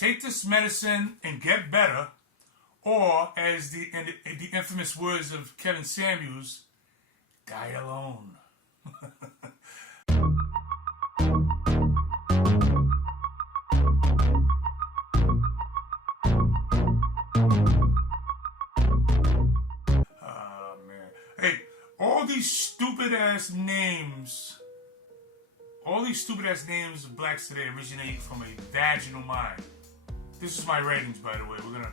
take this medicine and get better, or, as in the infamous words of Kevin Samuels, die alone. Hey, all these stupid ass names of blacks today originate from a vaginal mind. This is my ratings, by the way. We're gonna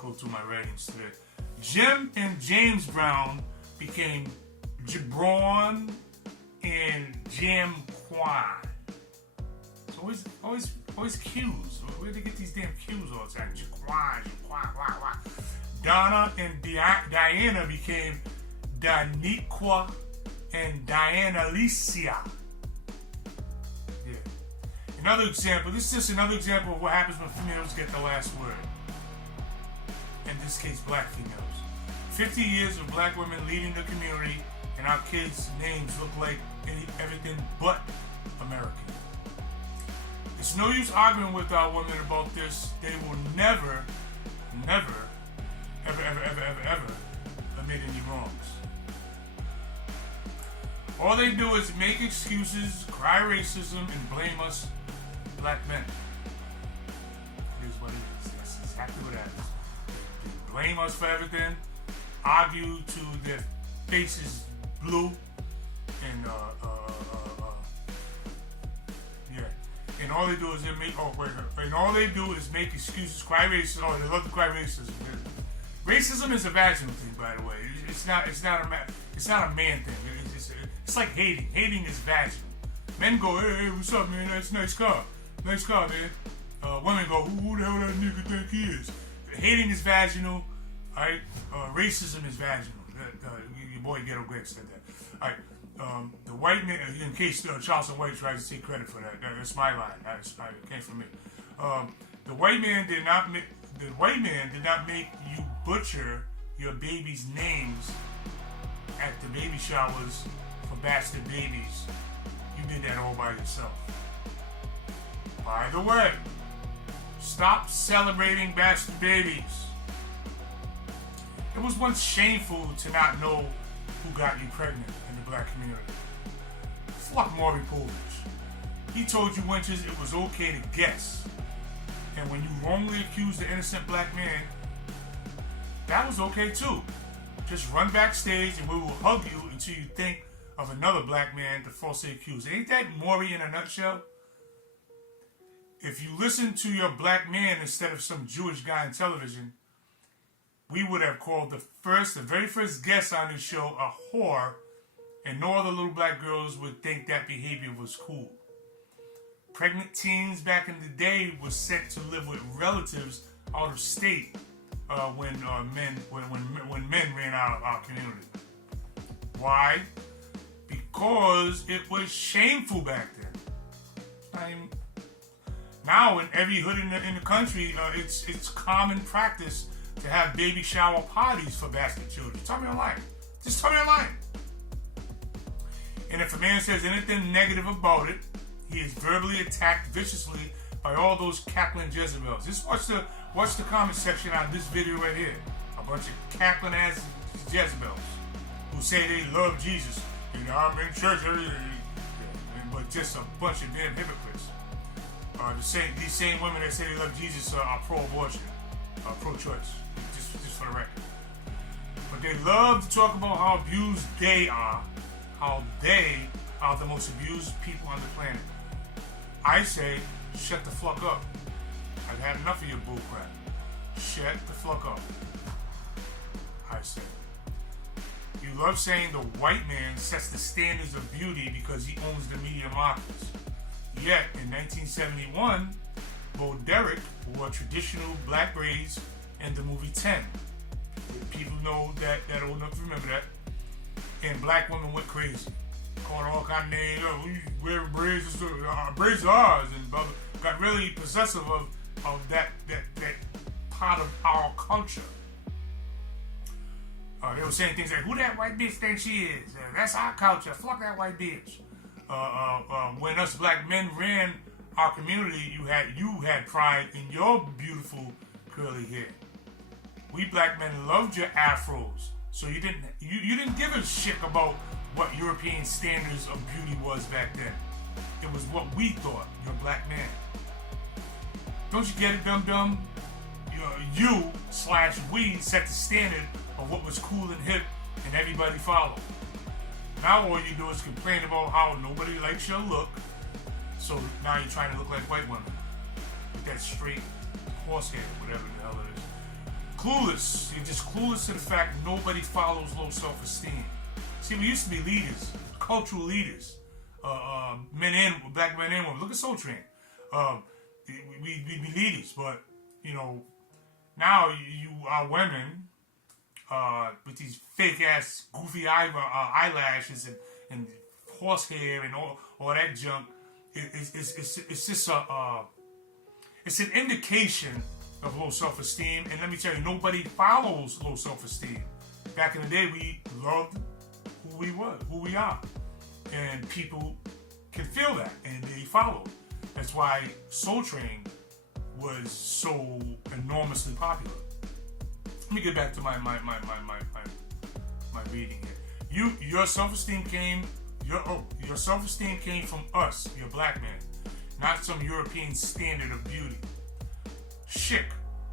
go through my ratings today. Jim and James Brown became Jabron and Jamquan. It's always Q's. Where do they get these damn Q's all the time? Jaquan, wah. Donna and Diana became Daniqua and Diana Alicia. Yeah. Another example. This is just another example of what happens when females get the last word. In this case, black females. 50 years of black women leading the community, and our kids' names look like everything but American. It's no use arguing with our women about this. They will never admit any wrongs. All they do is make excuses, cry racism, and blame us black men. Here's what it is. That's exactly what happens. They blame us for everything, argue to their faces blue, and and all they do is make excuses, cry racism. Oh, they love to cry racism. Racism is a vaginal thing, by the way. It's not a man thing. It's like hating. Hating is vaginal. Men go, hey, what's up, man? That's a nice car, man. Women go, who the hell that nigga think he is? Hating is vaginal. All right. Racism is vaginal. Your boy Ghetto Greg said that. All right. The white man, in case Charleston White tries to take credit for that, that's my line. It came from me. The white man did not make you butcher your baby's names at the baby showers for bastard babies. You did that all by yourself. By the way, stop celebrating bastard babies. It was once shameful to not know who got you pregnant in the black community. Fuck Maury Povich. He told you wenches it was okay to guess. And when you wrongly accused the innocent black man, that was okay too. Just run backstage and we will hug you until you think of another black man to falsely accuse. Ain't that Maury in a nutshell? If you listened to your black man instead of some Jewish guy on television, we would have called the very first guest on this show a whore, and no other little black girls would think that behavior was cool. Pregnant teens back in the day were sent to live with relatives out of state when men ran out of our community. Why? Because it was shameful back then. Now in every hood in the country, it's common practice to have baby shower parties for bastard children. Tell me online. Just tell me online. And if a man says anything negative about it, he is verbally attacked viciously by all those cackling Jezebels. Just watch the comment section on this video right here. A bunch of cackling ass Jezebels who say they love Jesus. And I'm in church every day. But just a bunch of damn hypocrites. These same women that say they love Jesus are pro-abortion, pro-choice. Just for the record. But they love to talk about how abused they are, how they are the most abused people on the planet. I say, shut the fuck up. I've had enough of your bullcrap. Shut the fuck up. I say. You love saying the white man sets the standards of beauty because he owns the media markets. Yet, in 1971, Bo Derek wore traditional black braids in the movie 10. People know that old enough to remember that. And black women went crazy. Called all kind of names. Oh, we wear braids, braids are ours, and blah, blah. Got really possessive of that part of our culture. They were saying things like, who that white bitch thinks she is? That's our culture. Fuck that white bitch. When us black men ran our community, you had pride in your beautiful curly hair. We black men loved your afros, so you didn't give a shit about what European standards of beauty was back then. It was what we thought. You're a black man. Don't you get it, dum dum? You/we set the standard of what was cool and hip, and everybody followed. Now all you do is complain about how nobody likes your look. So now you're trying to look like white women with that straight horse hair, whatever the hell it is. Clueless. You're just clueless to the fact nobody follows low self-esteem. See, we used to be leaders, cultural leaders, black men and women. Look at Soul Train. We be leaders, but now you are women with these fake ass goofy eyelashes and horse hair and all that junk. It's just it's an indication of low self-esteem. And let me tell you, nobody follows low self-esteem. Back in the day, we loved who we are, and people can feel that, and they follow. That's why Soul Train was so enormously popular. Let me get back to my reading here. Your self-esteem came. Your self-esteem came from us, your black man, not some European standard of beauty. Shit,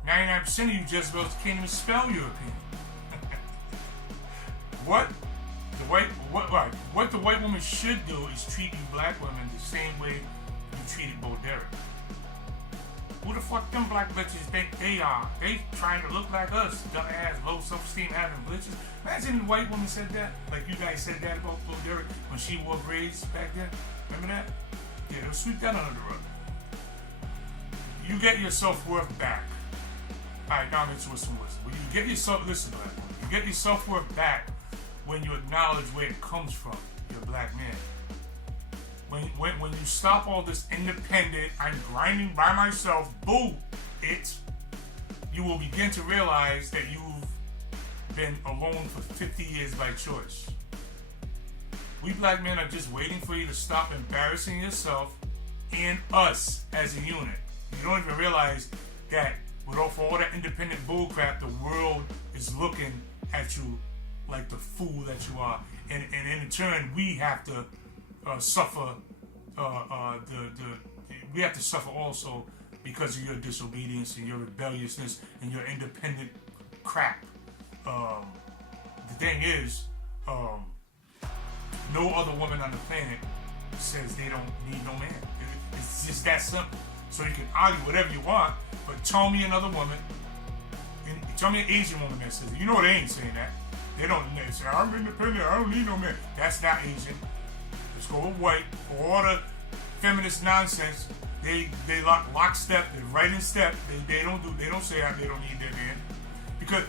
99% of you Jezebels can't even spell European. What the white woman should do is treat you black women the same way you treated Bo Derek. Who the fuck them black bitches think they are? They trying to look like us, dumbass, low self-esteem having bitches. Imagine the white woman said that, like you guys said that about Bo Derek when she wore braids back then. Remember that? Yeah, they'll sweep that under the rug. You get your self-worth back. Alright, now I'm into some wisdom. When you get your self-worth back when you acknowledge where it comes from. You're a black man. When you stop all this independent, I'm grinding by myself, you will begin to realize that you've been alone for 50 years by choice. We black men are just waiting for you to stop embarrassing yourself and us as a unit. You don't even realize that for all that independent bullcrap, the world is looking at you like the fool that you are. And in turn, we have to suffer we have to suffer also because of your disobedience and your rebelliousness and your independent crap. The thing is, no other woman on the planet says they don't need no man. It's just that simple. So you can argue whatever you want, but tell me another woman, tell me an Asian woman that says it. You know they ain't saying that. They say, I'm independent, I don't need no man. That's not Asian. Let's go with white. For all the feminist nonsense, they lockstep, they're right in step. They don't say they don't need their man. Because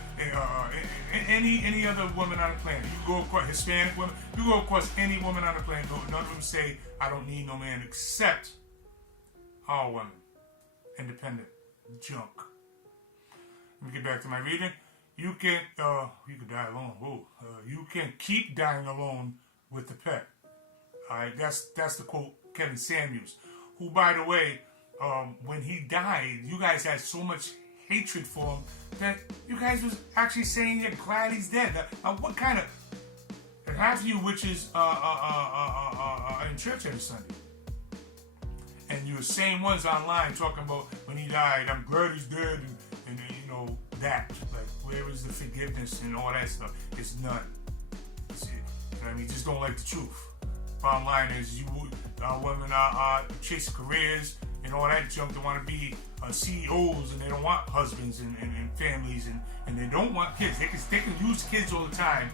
any other woman on the planet, you go across Hispanic women, you go across any woman on the planet, none of them say I don't need no man except our women. Independent junk. Let me get back to my reading. You can die alone. Whoa. You can keep dying alone with the pet. All right, that's the quote Kevin Samuels, who, by the way, when he died, you guys had so much hatred for him that you guys was actually saying you're glad he's dead. What kind of? And half of you witches are in church every Sunday, and you're the same ones online talking about when he died. I'm glad he's dead, and you know that. Like, where is the forgiveness and all that stuff? It's none. I mean, just don't like the truth. Bottom line is, women are chasing careers and all that junk. They want to be CEOs, and they don't want husbands and families, and they don't want kids. They can use kids all the time.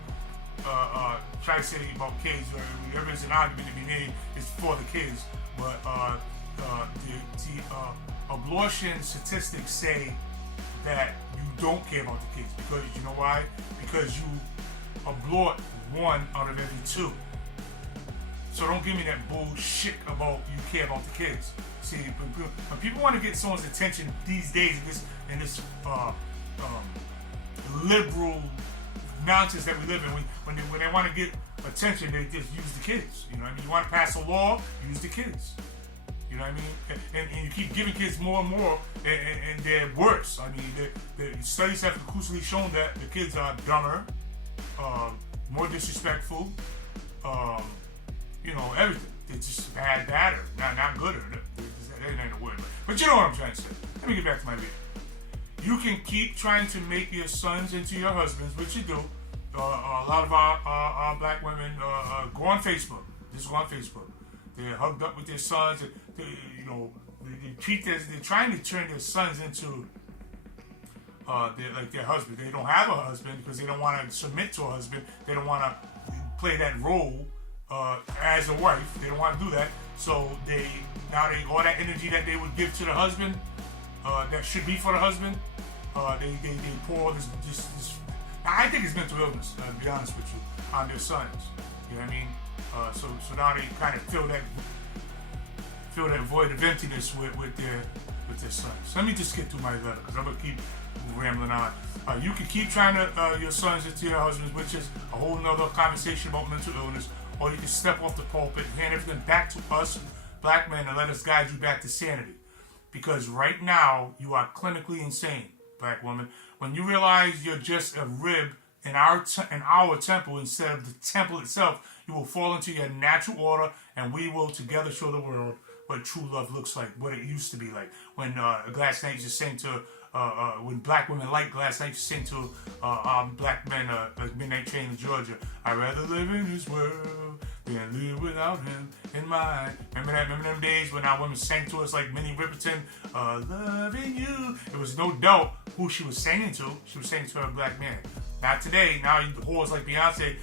Try to say about kids, or whenever there's an argument to be made, it's for the kids. But the abortion statistics say that you don't care about the kids, because you know why? Because you abort 1 out of every 2. So don't give me that bullshit about you care about the kids. See, when people want to get someone's attention these days in this liberal nonsense that we live in, when they want to get attention, they just use the kids. You know what I mean? You want to pass a law, use the kids. You know what I mean? And you keep giving kids more and more, and they're worse. I mean, the studies have conclusively shown that the kids are dumber, more disrespectful, everything. They're just badder, not gooder. That ain't a word, but you know what I'm trying to say. Let me get back to my video. You can keep trying to make your sons into your husbands, which you do. A lot of our black women go on Facebook. Just go on Facebook. They're hugged up with their sons. They treat they're trying to turn their sons into their husband. They don't have a husband because they don't want to submit to a husband. They don't want to play that role as a wife. They don't want to do that. So all that energy that they would give to the husband, that should be for the husband, they pour this. I think it's mental illness, to be honest with you, on their sons. You know what I mean? So now they kind of fill that void of emptiness with their sons. So let me just get through my letter because I'm gonna keep rambling on. You can keep trying to your sons into your husbands, which is a whole nother conversation about mental illness. Or you can step off the pulpit and hand everything back to us black men and let us guide you back to sanity. Because right now you are clinically insane, black woman. When you realize you're just a rib in our temple instead of the temple itself, you will fall into your natural order, and we will together show the world what true love looks like, what it used to be like. When Glass Knight used to sing to, when black women like Glass Knight used to sing to black men, like Midnight Train in Georgia. I'd rather live in this world than live without him in mind. Remember them days when our women sang to us like Minnie Riperton, loving you. It was no doubt who she was singing to. She was singing to a black man. Not today. Now the whores like Beyonce,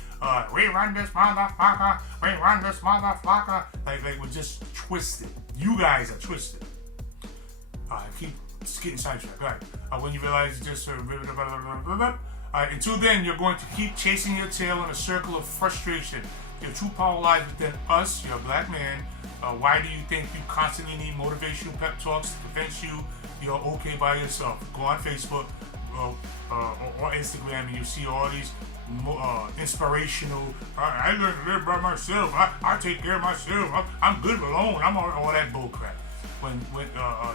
we run this motherfucker, we run this motherfucker. Like we're just twisted. You guys are twisted. Keep getting sidetracked. All right. When you realize you just until then, you're going to keep chasing your tail in a circle of frustration. Your true power lies within us, your black man. Why do you think you constantly need motivational pep talks to convince you you're okay by yourself? Go on Facebook or Instagram and you see all these inspirational, I learned to live by myself, I take care of myself, I'm good alone, I'm all that bullcrap. When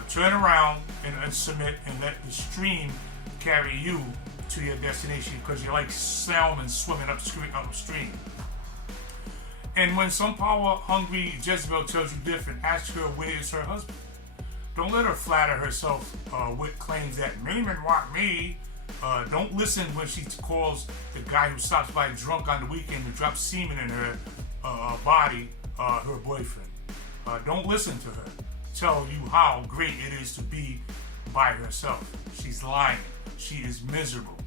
turn around and submit and let the stream carry you to your destination because you're like salmon swimming upstream. And when some power-hungry Jezebel tells you different, ask her where is her husband. Don't let her flatter herself with claims that men want me. Don't listen when she calls the guy who stops by drunk on the weekend and drops semen in her body her boyfriend. Don't listen to her tell you how great it is to be by herself. She's lying. She is miserable.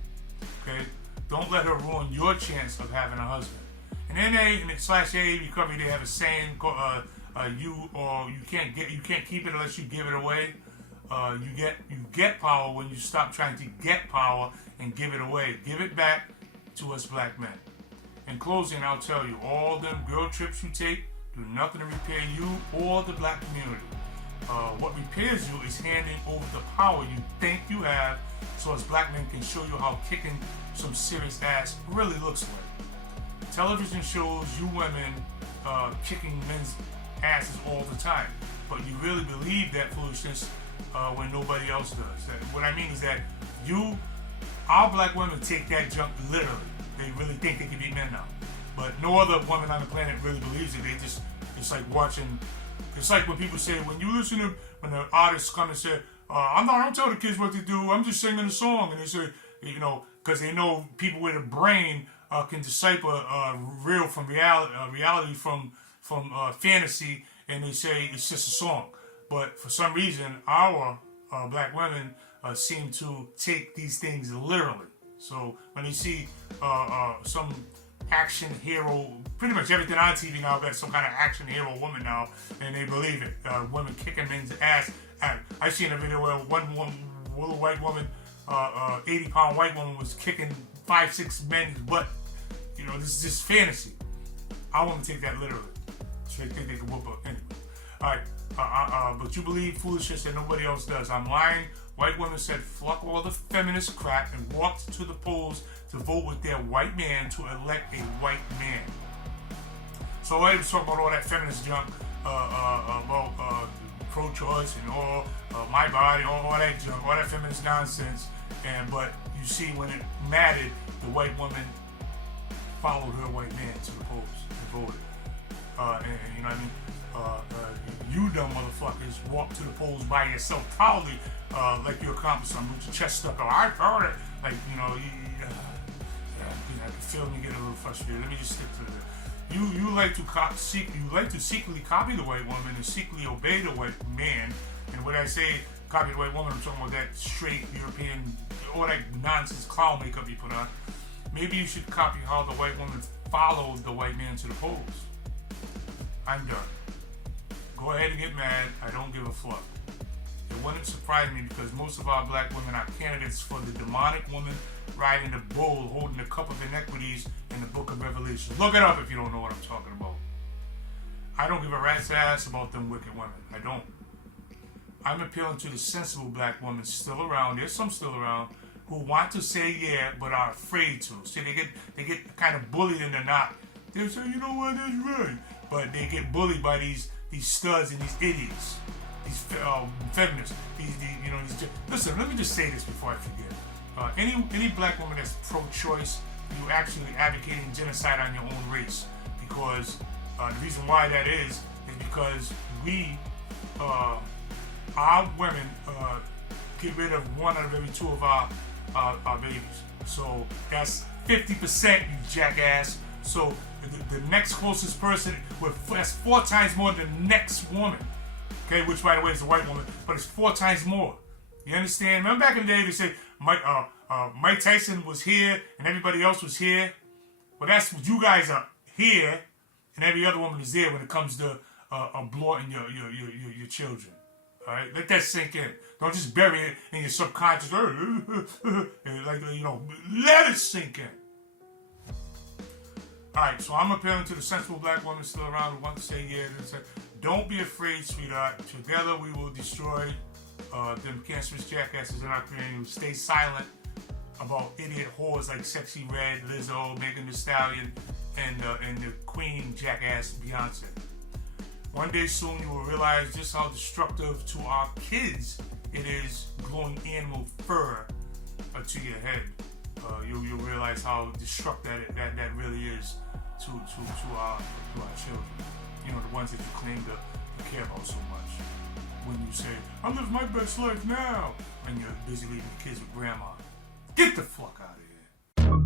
Okay? Don't let her ruin your chance of having a husband. In NA/AA recovery, they have a saying: you can't keep it unless you give it away. You get power when you stop trying to get power and give it away. Give it back to us black men. In closing, I'll tell you, all them girl trips you take do nothing to repair you or the black community. What repairs you is handing over the power you think you have, so as black men can show you how kicking some serious ass really looks like. Television shows you women kicking men's asses all the time, but you really believe that foolishness when nobody else does. What I mean is that our black women take that junk literally. They really think they can be men now. But no other woman on the planet really believes it. It's like watching, it's like when people say, when the artists come and say, I don't tell the kids what to do, I'm just singing a song. And they say, because they know people with a brain can decipher real from reality from fantasy, and they say it's just a song. But for some reason, our black women seem to take these things literally. So when they see some action hero, pretty much everything on TV now got some kind of action hero woman now, and they believe it. Women kicking men's ass. I seen a video where one little white woman, 80-pound white woman, was kicking 5-6 men's butt. This is just fantasy. I want to take that literally. So they think they can whoop up anyway. All right, but you believe foolishness that nobody else does. I'm lying. White women said, "Fuck all the feminist crap," and walked to the polls to vote with their white man to elect a white man. So I was talking about all that feminist junk about pro-choice and all my body, all that junk, all that feminist nonsense. But you see, when it mattered, the white woman followed her white man to the polls and voted. And you know what I mean? You dumb motherfuckers walk to the polls by yourself, probably like you accomplished something with your chest stuck out. I heard it. Like, you know, I can feel me getting a little frustrated. Let me just stick to it. You like to secretly copy the white woman and secretly obey the white man. And when I say copy the white woman, I'm talking about that straight European, all that nonsense clown makeup you put on. Maybe you should copy how the white woman followed the white man to the polls. I'm done. Go ahead and get mad. I don't give a fuck. It wouldn't surprise me because most of our black women are candidates for the demonic woman riding the bull, holding the cup of inequities in the book of Revelation. Look it up if you don't know what I'm talking about. I don't give a rat's ass about them wicked women. I don't. I'm appealing to the sensible black women still around. There's some still around who want to say yeah, but are afraid to. See, they get kind of bullied and they're not. They say, you know what, that's right. But they get bullied by these studs and these idiots, these feminists. Listen, let me just say this before I forget. Any black woman that's pro-choice, you actually advocating genocide on your own race, because the reason why that is because our women get rid of one out of every two of our babies. So that's 50%, you jackass. So the next closest person, that's 4 times more than the next woman. Okay, which by the way is a white woman, but it's 4 times more. You understand? Remember back in the day they say Mike Tyson was here and everybody else was here. Well, that's what you guys are here, and every other woman is there when it comes to aborting your children. All right, let that sink in. Don't just bury it in your subconscious. Like, you know, let it sink in. All right, so I'm appealing to the sensible black woman still around who want to say yeah. Don't be afraid, sweetheart. Together we will destroy them cancerous jackasses in our community. Stay silent about idiot whores like Sexy Red, Lizzo, Megan Thee Stallion, and the queen jackass Beyonce. One day soon you will realize just how destructive to our kids it is gluing animal fur to your head. You'll realize how destructive that really is to our children. You know, the ones that you claim to care about so much. When you say, I live my best life now, and you're busy leaving kids with grandma. Get the fuck out of here.